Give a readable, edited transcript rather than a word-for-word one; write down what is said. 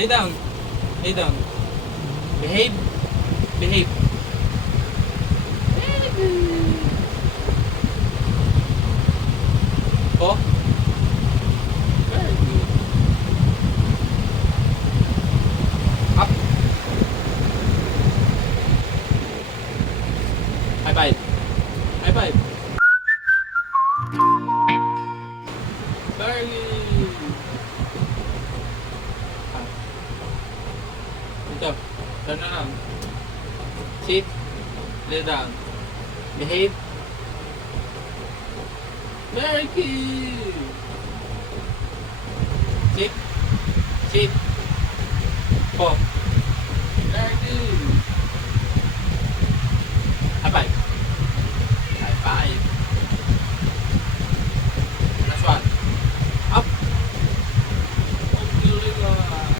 Lay down. Lay down. Behave. Behave. Very good. Oh. Very good. Up. High five. High five. Very good. Ah. Ito. Turn around. Sit. Lay down. Behave. Very good. Sit. Sit. Pop. Very good. High five. High five.